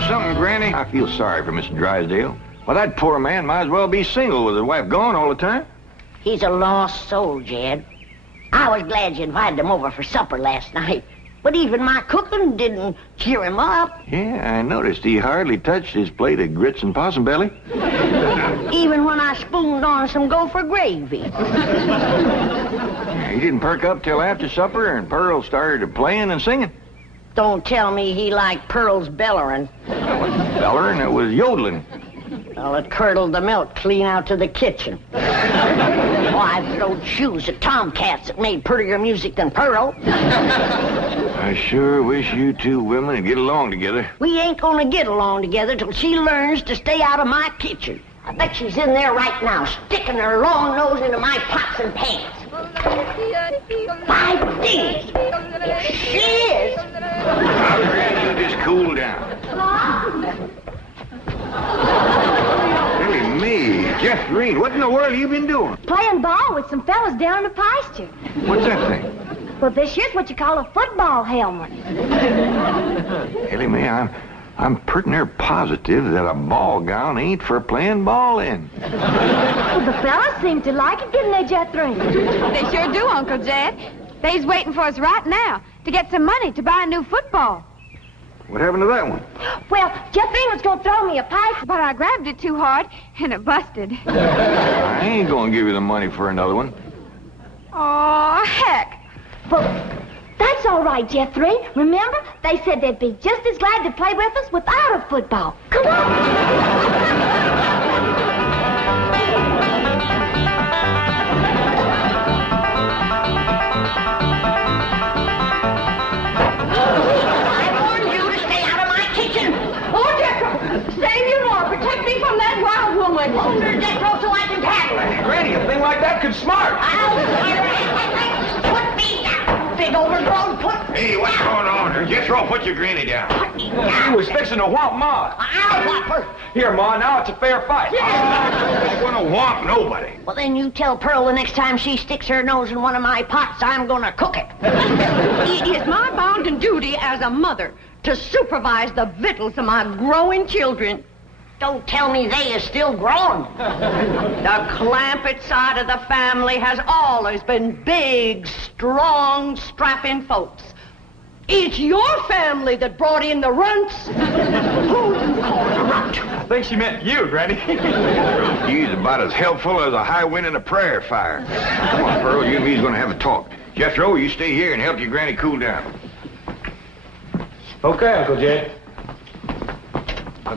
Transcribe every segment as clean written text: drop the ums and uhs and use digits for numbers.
know something, Granny? I feel sorry for Mr. Drysdale. Well, that poor man might as well be single with his wife gone all the time. He's a lost soul, Jed. I was glad you invited him over for supper last night. But even my cooking didn't cheer him up. Yeah, I noticed he hardly touched his plate of grits and possum belly. Even when I spooned on some gopher gravy. He didn't perk up till after supper, and Pearl started playing and singing. Don't tell me he liked Pearl's bellerin'. It wasn't bellering, it was yodeling. Well, it curdled the milk clean out to the kitchen. I've thrown shoes at tomcats that made prettier music than Pearl. I sure wish you two women would get along together. We ain't gonna get along together till she learns to stay out of my kitchen. I bet she's in there right now, sticking her long nose into my pots and pans. 5 days. If she is... Now, Granny, you just cool down. Really, me, Jeff Green, what in the world have you been doing? Playing ball with some fellas down in the pasture. What's that thing? Well, this here's what you call a football helmet. Ellie Mae, I'm pretty near positive that a ball gown ain't for playing ball in. Well, the fellas seem to like it, didn't they, Jethro? They sure do, Uncle Jed. They's waiting for us right now to get some money to buy a new football. What happened to that one? Well, Jethro was going to throw me a pipe. But I grabbed it too hard, and it busted. I ain't gonna give you the money for another one. Oh, heck. Well, that's all right, Jethro. Remember, they said they'd be just as glad to play with us without a football. Come on. Granny, a thing like that could smart. Put me down, big overgrown put. Hey, what's going on here? Jethro, put your granny down. Put me down. He was fixing to whomp Ma. I'll whop her. Here, Ma, now it's a fair fight. I ain't gonna whomp nobody. Well, then you tell Pearl the next time she sticks her nose in one of my pots, I'm gonna cook it. It is my bounden duty as a mother to supervise the victuals of my growing children. Don't tell me they is still growing. The Clampett side of the family has always been big, strong, strapping folks. It's your family that brought in the runts. Who you call a runt? I think she meant you, Granny. He's about as helpful as a high wind in a prairie fire. Come on, Pearl, you and me's gonna have a talk. Jethro, you stay here and help your granny cool down. Okay, Uncle Jed.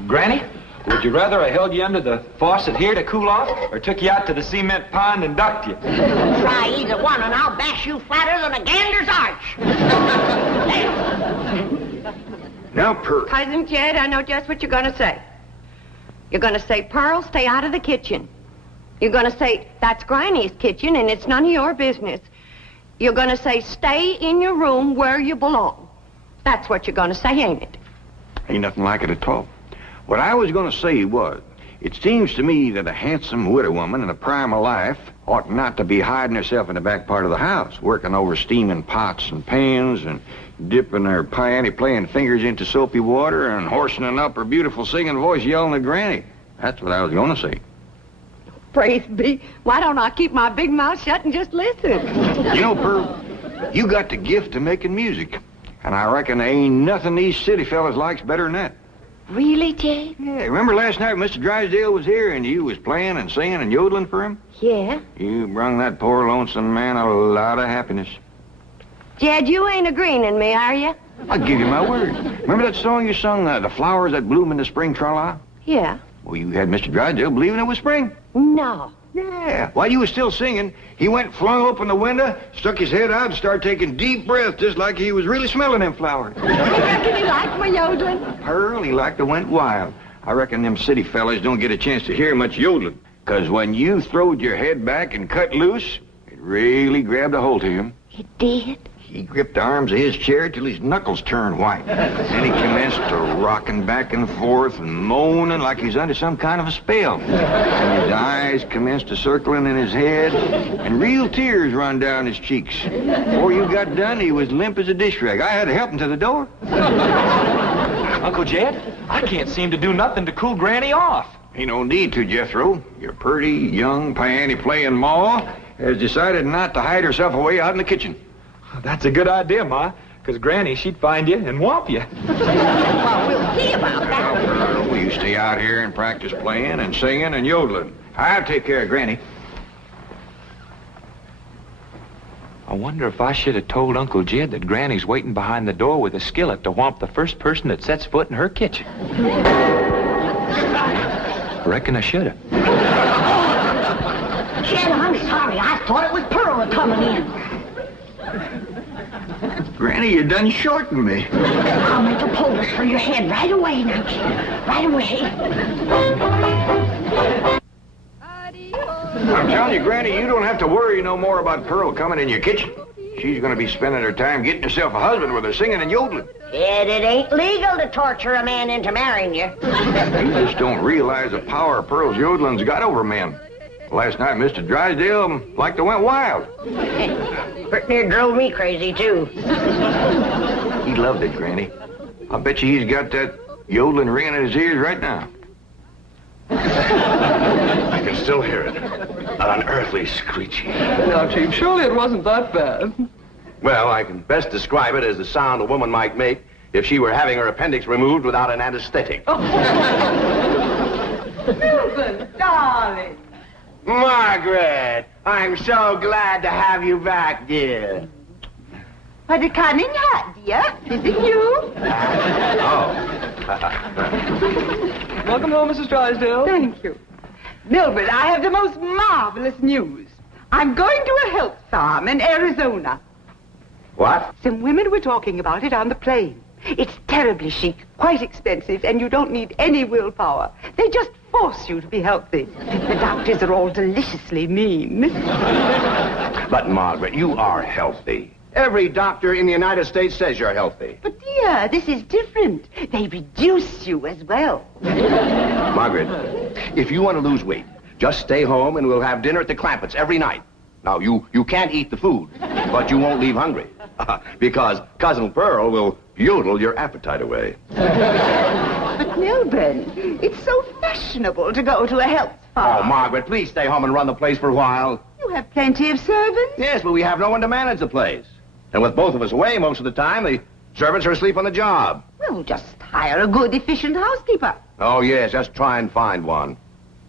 Granny, would you rather I held you under the faucet here to cool off, or took you out to the cement pond and ducked you? Try either one and I'll bash you flatter than a gander's arch. Now, Pearl. Cousin Jed, I know just what you're going to say. You're going to say, Pearl, stay out of the kitchen. You're going to say, that's Granny's kitchen and it's none of your business. You're going to say, stay in your room where you belong. That's what you're going to say, ain't it? Ain't nothing like it at all. What I was going to say was, it seems to me that a handsome widow woman in the prime of life ought not to be hiding herself in the back part of the house, working over steaming pots and pans and dipping her playing fingers into soapy water and hoarsening up her beautiful singing voice yelling at Granny. That's what I was going to say. Praise be. Why don't I keep my big mouth shut and just listen? You know, Pearl, you got the gift of making music. And I reckon there ain't nothing these city fellas likes better than that. Really, Jay? Yeah, remember last night when Mr. Drysdale was here and you was playing and singing and yodeling for him? Yeah. You brung that poor lonesome man a lot of happiness. Jed, you ain't agreeing in me, are you? I'll give you my word. Remember that song you sung, The Flowers That Bloom in the Spring, Tra-la? Yeah. Well, you had Mr. Drysdale believing it was spring. No. Yeah. While you was still singing, he went, flung open the window, stuck his head out, and started taking deep breaths just like he was really smelling them flowers. You reckon he liked my yodeling? Pearl, he like to went wild. I reckon them city fellas don't get a chance to hear much yodeling. 'Cause when you throwed your head back and cut loose, it really grabbed a hold of him. It did? He gripped the arms of his chair till his knuckles turned white. Then he commenced to rocking back and forth and moaning like he's under some kind of a spell. And his eyes commenced to circling in his head, and real tears run down his cheeks. Before you got done, he was limp as a dish rag. I had to help him to the door. Uncle Jed, I can't seem to do nothing to cool Granny off. Ain't no need to, Jethro. Your pretty, young, piano-playing ma has decided not to hide herself away out in the kitchen. That's a good idea, Ma, because Granny, she'd find you and whomp you. Well, we'll see about that. Well, you stay out here and practice playing and singing and yodeling. I'll take care of Granny. I wonder if I should have told Uncle Jed that Granny's waiting behind the door with a skillet to whomp the first person that sets foot in her kitchen. I reckon I should have. Jed, I'm sorry. I thought it was Pearl coming in. Granny, you done shortened me. I'll make a poultice for your head right away now, Jed. Right away. I'm telling you, Granny, you don't have to worry no more about Pearl coming in your kitchen. She's going to be spending her time getting herself a husband with her singing and yodeling. Jed, it ain't legal to torture a man into marrying you. You just don't realize the power Pearl's yodeling's got over men. Last night, Mr. Drysdale like to went wild. Pretty near drove me crazy, too. He loved it, Granny. I bet you he's got that yodeling ringing in his ears right now. I can still hear it. An unearthly screeching. Now, Chief, surely it wasn't that bad. Well, I can best describe it as the sound a woman might make if she were having her appendix removed without an anesthetic. Milburn, darling. Margaret, I'm so glad to have you back, dear. What a cunning hat, dear. Is it you? Welcome home, Mrs. Drysdale. Thank you. Milburn, I have the most marvelous news. I'm going to a health farm in Arizona. What? Some women were talking about it on the plane. It's terribly chic, quite expensive, and you don't need any willpower. They just force you to be healthy. The doctors are all deliciously mean. But, Margaret, you are healthy. Every doctor in the United States says you're healthy. But dear, this is different. They reduce you as well. Margaret, if you want to lose weight, just stay home and we'll have dinner at the Clampetts every night. Now, you can't eat the food, but you won't leave hungry. Because Cousin Pearl will yodel your appetite away. But Milburn, it's so fashionable to go to a health farm. Oh, Margaret, please stay home and run the place for a while. You have plenty of servants. Yes, but we have no one to manage the place. And with both of us away most of the time, the servants are asleep on the job. Well, just hire a good, efficient housekeeper. Oh, yes, just try and find one.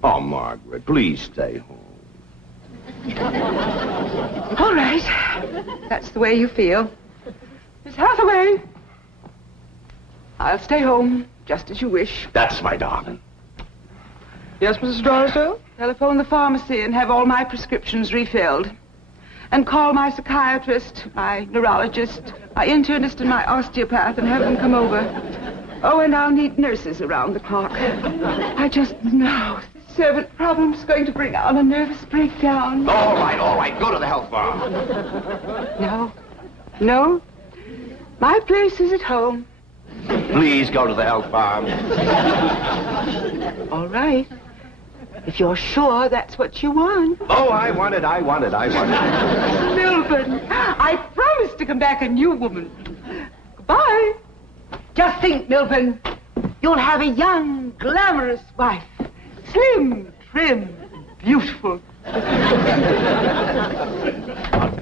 Oh, Margaret, please stay home. All right. That's the way you feel. Miss Hathaway. I'll stay home, just as you wish. That's my darling. Yes, Mrs. Drysdale? Telephone the pharmacy and have all my prescriptions refilled. And call my psychiatrist, my neurologist, my internist, and my osteopath and have them come over. Oh, and I'll need nurses around the clock. I just know the servant problem's going to bring on a nervous breakdown. All right. Go to the health farm. No. My place is at home. Please go to the health farm. All right. If you're sure that's what you want. Oh, I want it. Milburn, I promise to come back a new woman. Goodbye. Just think, Milburn. You'll have a young, glamorous wife. Slim, trim, beautiful. All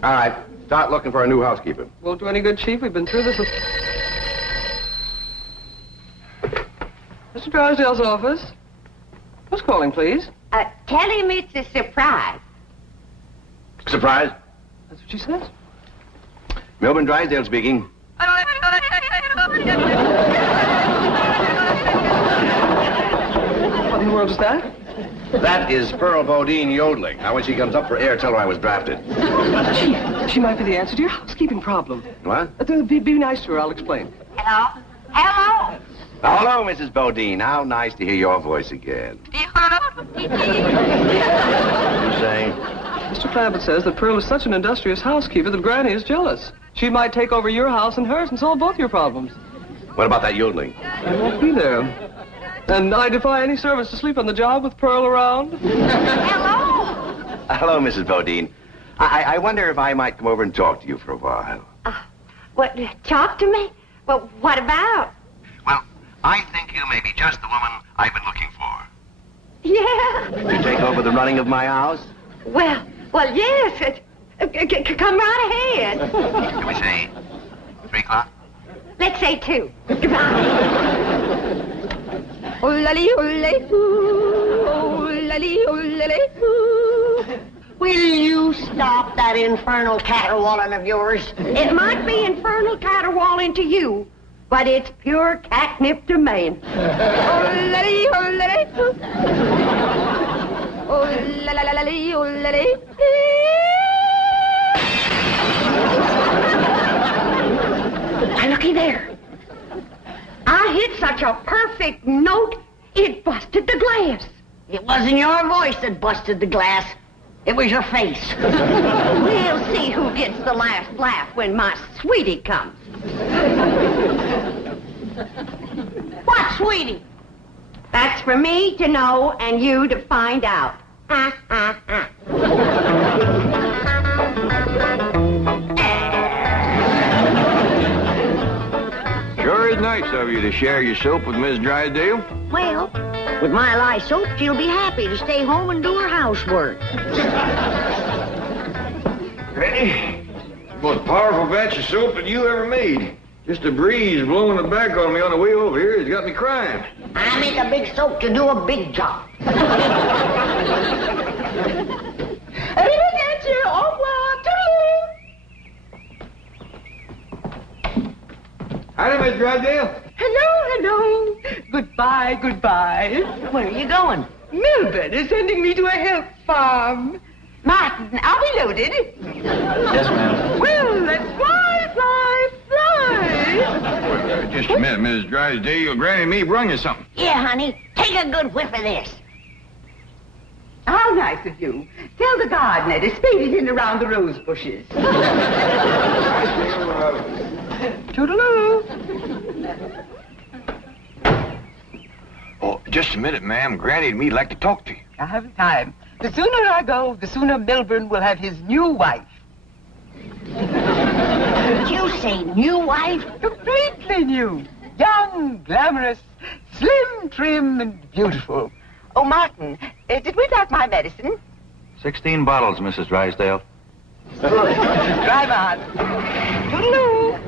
right. Start looking for a new housekeeper. Won't do any good, Chief. We've been through this with... Mr. Drysdale's office. Who's calling, please? Tell him it's a surprise. Surprise? That's what she says. Milburn Drysdale speaking. What in the world is that? That is Pearl Bodine yodeling. Now, when she comes up for air, tell her I was drafted. Chief, she might be the answer to your housekeeping problem. What? Be nice to her. I'll explain. Hello? Hello, Mrs. Bodine. How nice to hear your voice again. What are you saying? Mr. Clampett says that Pearl is such an industrious housekeeper that Granny is jealous. She might take over your house and hers and solve both your problems. What about that yodeling? I won't be there. And I defy any servants to sleep on the job with Pearl around. Hello, Mrs. Bodine. I wonder if I might come over and talk to you for a while. What, talk to me? Well, what about? Well, I think you may be just the woman I've been looking for. Yeah. To take over the running of my house? Well, yes. Come right ahead. Can we say 3 o'clock? Let's say 2. Will you stop that infernal caterwauling of yours? It might be infernal caterwauling to you, but it's pure catnip to me. Now, looky there. I hit such a perfect note, it busted the glass. It wasn't your voice that busted the glass. It was your face. We'll see who gets the last laugh when my sweetie comes. What, sweetie? That's for me to know and you to find out. Sure is nice of you to share your soap with Miss Drysdale. Well, with my lye soap, she'll be happy to stay home and do her housework. Granny, most powerful batch of soap that you ever made. Just a breeze blowing it back on me on the way over here has got me crying. I make a big soap to do a big job. Howdy, Miss Drysdale. Hello. Goodbye. Where are you going? Melbourne is sending me to a help farm. Martin, are we loaded? Yes, ma'am. Well, let's fly. Just a minute, Miss Drysdale. Granny and me brung you something. Yeah, honey. Take a good whiff of this. How nice of you. Tell the gardener to spade it in around the rose bushes. Toodaloo. Oh, just a minute, ma'am. Granny and me'd like to talk to you. I haven't time. The sooner I go, the sooner Melbourne will have his new wife. Did you say new wife? Completely new. Young, glamorous, slim, trim, and beautiful. Oh, Martin, did we pack my medicine? 16 bottles, Mrs. Drysdale. Good. Drive on. Toodaloo.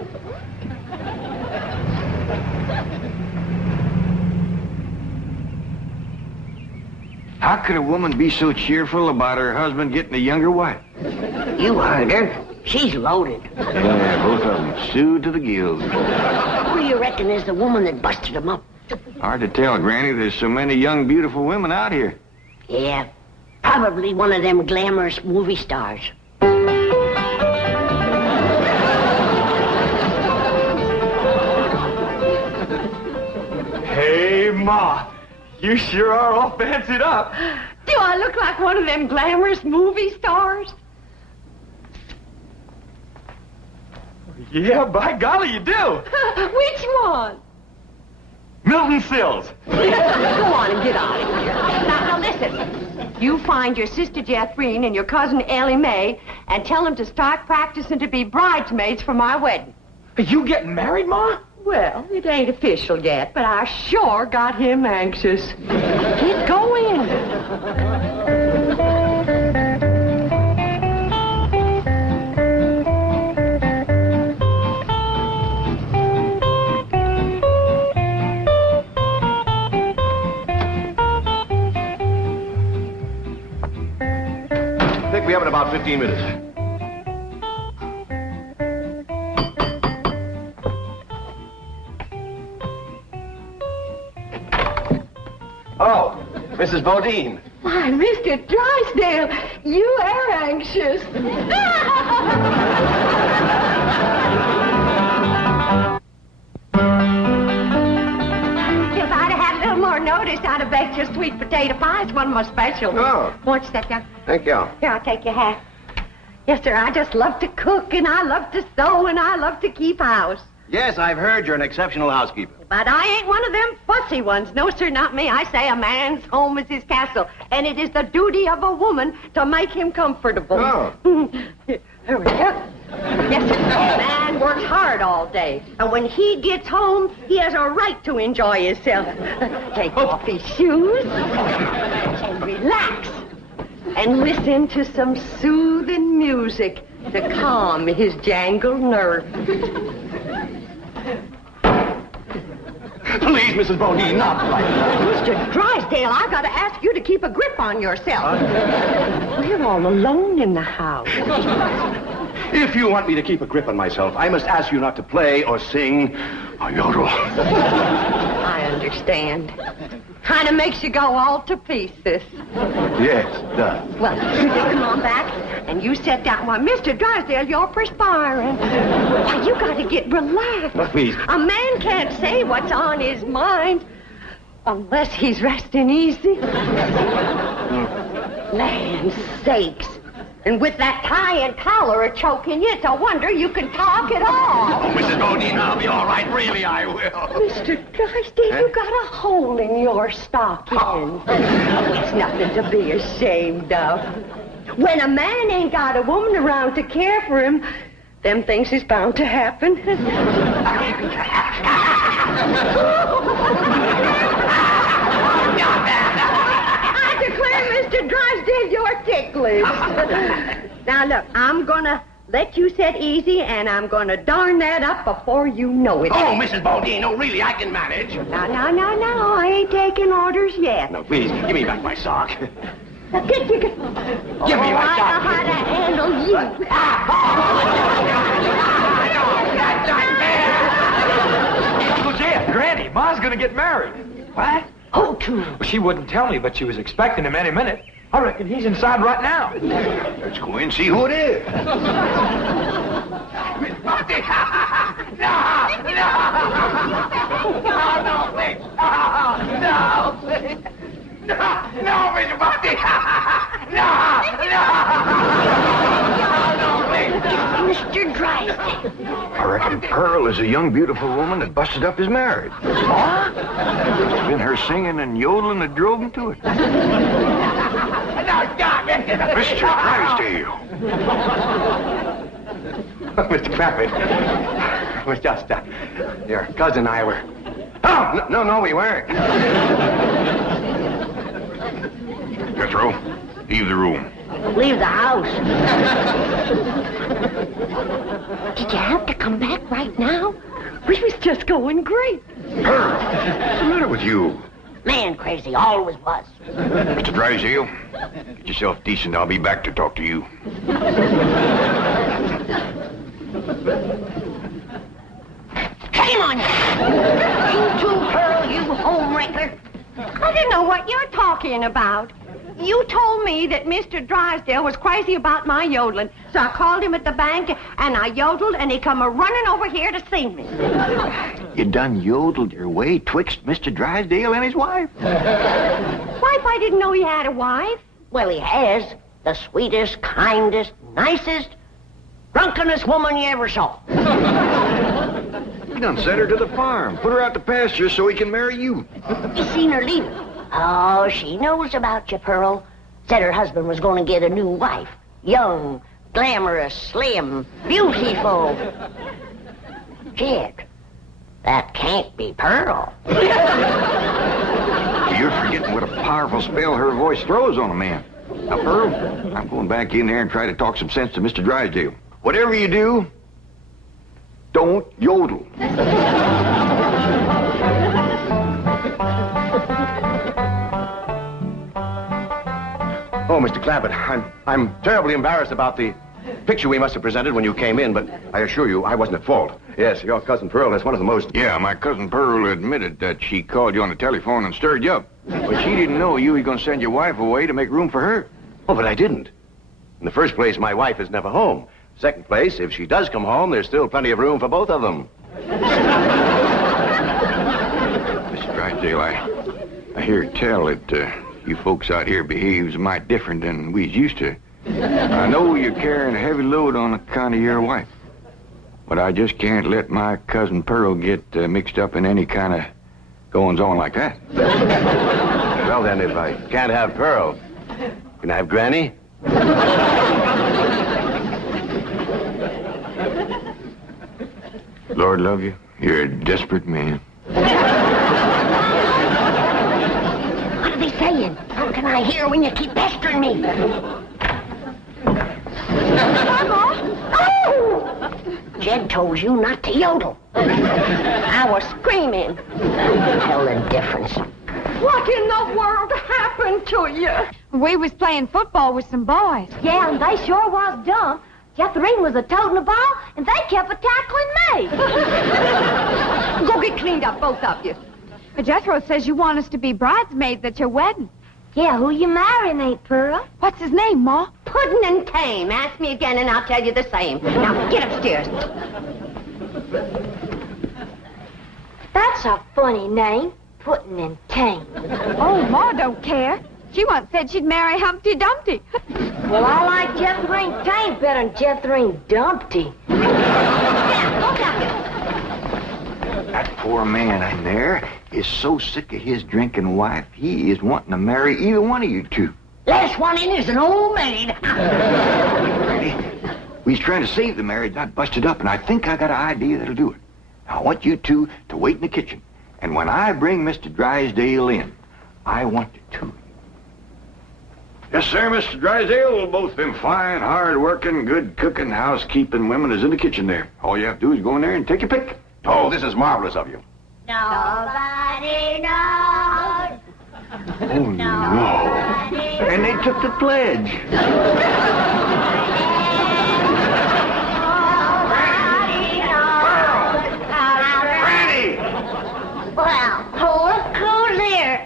How could a woman be so cheerful about her husband getting a younger wife? You heard her. She's loaded. Yeah, both of them sued to the gills. Who do you reckon is the woman that busted them up? Hard to tell, Granny. There's so many young, beautiful women out here. Yeah, probably one of them glamorous movie stars. Hey, Ma. You sure are all fancied up. Do I look like one of them glamorous movie stars? Yeah, by golly, you do. Which one? Milton Sills. Go on and get out of here. Now, listen. You find your sister Jethrine and your cousin Ellie Mae and tell them to start practicing to be bridesmaids for my wedding. Are you getting married, Ma? Well, it ain't official yet, but I sure got him anxious. Get going. Pick me up in about 15 minutes. Oh, Mrs. Bodine. Why, Mr. Drysdale, you are anxious. If I'd have had a little more notice, I'd have baked your sweet potato pie. It's one of my specials. Oh. Won't you step down? Thank you. Here, I'll take your hat. Yes, sir, I just love to cook, and I love to sew, and I love to keep house. Yes, I've heard you're an exceptional housekeeper. But I ain't one of them fussy ones. No, sir, not me. I say a man's home is his castle, and it is the duty of a woman to make him comfortable. Oh. Here we go. Yes, sir. Man works hard all day. And when he gets home, he has a right to enjoy himself. Take off his shoes and relax. And listen to some soothing music to calm his jangled nerves. Please, Mrs. Bodine, not like that. Mr. Drysdale, I've got to ask you to keep a grip on yourself. We're all alone in the house. If you want me to keep a grip on myself, I must ask you not to play or sing or yodel. I understand. Kind of makes you go all to pieces. Yes, it does. Well, you come on back, and you sit down. Why, Mr. Drysdale, you're perspiring. Why, you got to get relaxed. Oh, please. A man can't say what's on his mind unless he's resting easy. Land sakes. And with that tie and collar a choking you, it's a wonder you can talk at all. Oh, Mrs. Bodine, I'll be all right. Really, I will. Mr. Drysdale, you got a hole in your stocking. Oh, it's nothing to be ashamed of. When a man ain't got a woman around to care for him, them things is bound to happen. I declare, Mr. Drysdale, you're ticklish. Now, look, I'm gonna let you sit easy, and I'm gonna darn that up before you know it. Oh, Mrs. Bodine, no, really, I can manage. No, I ain't taking orders yet. No, please, give me back my sock. Now, give me my sock. I know how to handle you. Uncle Jed, Granny, Ma's gonna get married. What? Who to? Well, she wouldn't tell me, but she was expecting him any minute. I reckon he's inside right now. Let's go in and see who it is. Miss Bucky! No, please! No, please! No, Miss Bucky! No, please! Mr. Drysdale. I reckon Pearl is a young, beautiful woman that busted up his marriage. What? It's been her singing and yodeling that drove him to it. No, stop it! Mr. Drysdale. Mr. Clampett, it was just, your cousin and I were... Oh, no, we weren't. Jethro, leave the room. Leave the house. Did you have to come back right now? We was just going great. Pearl, what's the matter with you? Man crazy, always was. Mr. Drysdale, get yourself decent. I'll be back to talk to you. Shame on you! You too, Pearl, you homewrecker. I don't know what you're talking about. You told me that Mr. Drysdale was crazy about my yodeling, so I called him at the bank, and I yodeled, and he come a-running over here to see me. You done yodeled your way twixt Mr. Drysdale and his wife? Wife, I didn't know he had a wife. Well, he has. The sweetest, kindest, nicest, drunkenest woman you ever saw. You done sent her to the farm. Put her out to pasture so he can marry you. You seen her leave. Oh, she knows about you, Pearl. Said her husband was going to get a new wife. Young, glamorous, slim, beautiful. Jed, that can't be Pearl. You're forgetting what a powerful spell her voice throws on a man. Now, Pearl, I'm going back in there and try to talk some sense to Mr. Drysdale. Whatever you do, don't yodel. Oh, Mr. Clampett, I'm terribly embarrassed about the picture we must have presented when you came in, but I assure you I wasn't at fault. Yes, your cousin Pearl is one of the most... Yeah, my cousin Pearl admitted that she called you on the telephone and stirred you up. But she didn't know you were going to send your wife away to make room for her. Oh, but I didn't. In the first place, my wife is never home. Second place, if she does come home, there's still plenty of room for both of them. Mr. Drysdale, I hear tell that you folks out here behaves mighty different than we's used to. I know you're carrying a heavy load on account of your wife. But I just can't let my cousin Pearl get mixed up in any kind of goings-on like that. Well, then, if I can't have Pearl, can I have Granny? Lord love you, you're a desperate man. What are they saying? How can I hear when you keep pestering me? Oh! Jed told you not to yodel. I was screaming. Tell the difference. What in the world happened to you? We was playing football with some boys. Yeah, and they sure was dumb. Jethrine was a-toting the ball, and they kept a-tackling me. Go get cleaned up, both of you. But Jethro says you want us to be bridesmaids at your wedding. Yeah, who you marrying, Aunt Pearl? What's his name, Ma? Puddin' and tame. Ask me again and I'll tell you the same. Now, get upstairs. That's a funny name, Puddin' and Tame. Oh, Ma don't care. She once said she'd marry Humpty Dumpty. Well, I like Jethrine Tame better than Jethrine Dumpty. That poor man in there is so sick of his drinking wife, he is wanting to marry either one of you two. Last one in is an old maid. Ready? We's trying to save the marriage, not bust it up, and I think I got an idea that'll do it. Now, I want you two to wait in the kitchen, and when I bring Mr. Drysdale in, I want the two of you. Yes, sir, Mr. Drysdale. We'll both been fine, hard-working, good-cooking, housekeeping women is in the kitchen there. All you have to do is go in there and take your pick. Oh, this is marvelous of you. Nobody knows. Oh, no. And they took the pledge. Well, look who's here.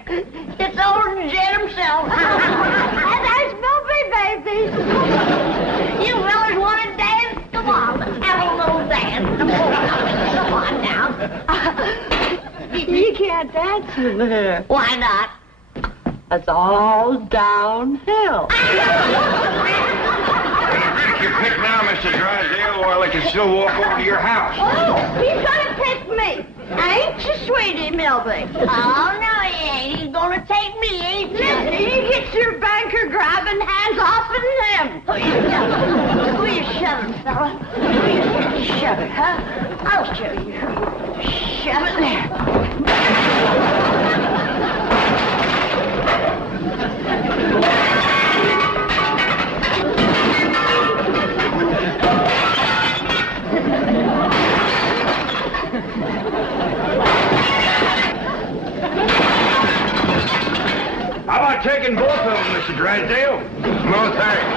It's old Jed himself. And there's Milby, baby. You fellas want to dance? Come on, have a little dance. Come on now. You can't dance with her. Why not? It's all downhill. Take your pick now, Mr. Drysdale, while I can still walk over to your house. Oh, he's gonna pick me. Ain't you, sweetie, Milby? Oh, no, he ain't. He's gonna take me, ain't you? You get your banker grabbing hands off of him. Will you shove it, fella? Will you shove it, huh? I'll show you. Shove it there. How about taking both of them, Mr. Drysdale? No, thanks.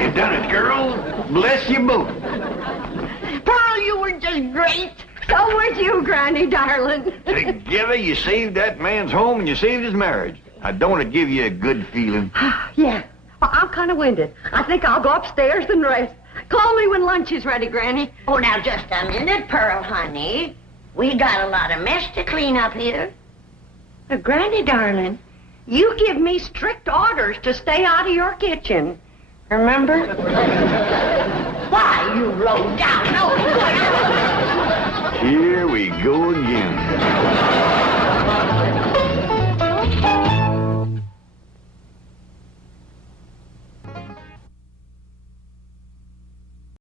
You done it, girl. Bless you both. Pearl, you were just great. So was you, Granny, darling. Together, you saved that man's home and you saved his marriage. Now, don't it give you a good feeling? Yeah. Well, I'm kind of winded. I think I'll go upstairs and rest. Call me when lunch is ready, Granny. Oh, now, just a minute, Pearl, honey. We got a lot of mess to clean up here. Granny, darling, you give me strict orders to stay out of your kitchen. Remember? Why, you low down. No, Here we go again.